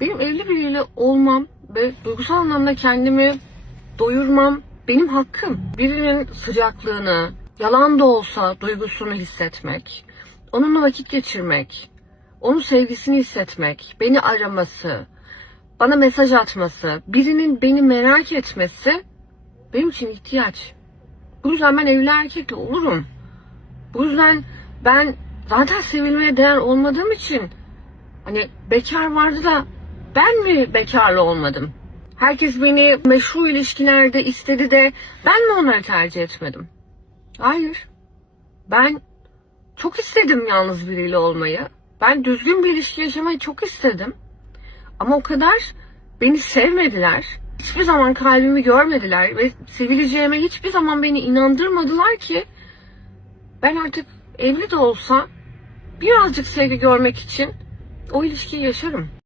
Benim evli biriyle olmam ve duygusal anlamda kendimi doyurmam benim hakkım. Birinin sıcaklığını, yalan da olsa duygusunu hissetmek, onunla vakit geçirmek, onun sevgisini hissetmek, beni araması, bana mesaj atması, birinin beni merak etmesi benim için ihtiyaç. Bu yüzden ben evli erkekle olurum. Bu yüzden ben zaten sevilmeye değer olmadığım için hani bekar vardı da ben mi bekarlı olmadım? Herkes beni meşru ilişkilerde istedi de ben mi onları tercih etmedim? Hayır. Ben çok istedim yalnız biriyle olmayı. Ben düzgün bir ilişki yaşamayı çok istedim. Ama o kadar beni sevmediler. Hiçbir zaman kalbimi görmediler ve sevileceğime hiçbir zaman beni inandırmadılar ki ben artık evli de olsa birazcık sevgi görmek için o ilişkiyi yaşarım.